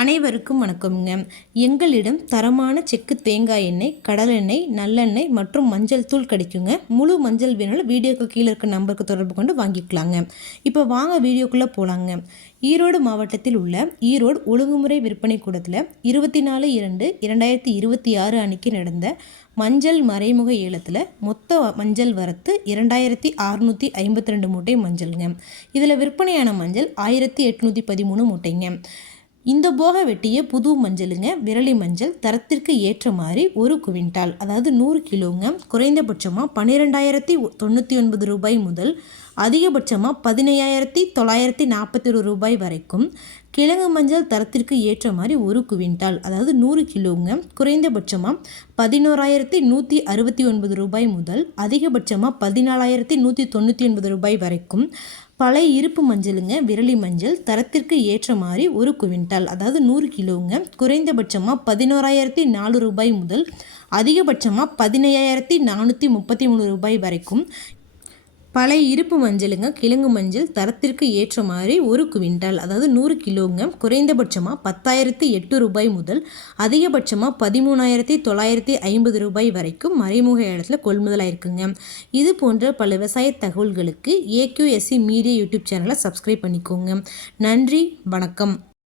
அனைவருக்கும் வணக்கம்ங்க. எங்களிடம் தரமான செக்கு தேங்காய் எண்ணெய், கடலெண்ணெய், நல்லெண்ணெய் மற்றும் மஞ்சள் தூள் கிடைக்குங்க. முழு மஞ்சள் வேணாலும் வீடியோக்கு கீழே இருக்க நம்பருக்கு தொடர்பு கொண்டு வாங்கிக்கலாங்க. இப்போ வாங்க வீடியோக்குள்ளே போகலாங்க. ஈரோடு மாவட்டத்தில் உள்ள ஈரோடு ஒழுங்குமுறை விற்பனை கூடத்தில் 24/2/2026 அன்னைக்கு நடந்த மஞ்சள் மறைமுக ஏலத்தில் மொத்த மஞ்சள் வரத்து 2652 மூட்டை மஞ்சள்ங்க. இதில் விற்பனையான மஞ்சள் 1813 மூட்டைங்க. இந்த போக வெட்டிய புது மஞ்சளுங்க. விரலி மஞ்சள் தரத்திற்கு ஏற்ற மாதிரி 1 குவிண்டால், அதாவது 100 கிலோங்க. குறைந்தபட்சமாக 12,099 ரூபாய் முதல் அதிகபட்சமாக 15,941 ரூபாய் வரைக்கும். கிழங்கு மஞ்சள் தரத்திற்கு ஏற்ற மாதிரி 1 குவிண்டால், அதாவது 100 கிலோங்க. குறைந்தபட்சமாக 11,169 ரூபாய் முதல் அதிகபட்சமாக 14,199 ரூபாய் வரைக்கும். பழைய இருப்பு மஞ்சளுங்க. விரலி மஞ்சள் தரத்திற்கு ஏற்ற மாதிரி 1 குவிண்டால், அதாவது 100 கிலோங்க. குறைந்தபட்சமாக 11,004 ரூபாய் முதல் அதிகபட்சமாக 15,433 ரூபாய் வரைக்கும். பழைய இருப்பு மஞ்சளுங்க. கிழங்கு மஞ்சள் தரத்திற்கு ஏற்ற மாதிரி 1 குவிண்டால், அதாவது 100 கிலோங்க. குறைந்தபட்சமாக 10,008 ரூபாய் முதல் அதிகபட்சமாக 13,950 ரூபாய் வரைக்கும் மறைமுக இடத்துல கொள்முதலாயிருக்குங்க. இது போன்ற பல விவசாய தகவல்களுக்கு AQSC மீடியா யூடியூப் சேனலை சப்ஸ்கிரைப் பண்ணிக்கோங்க. நன்றி, வணக்கம்.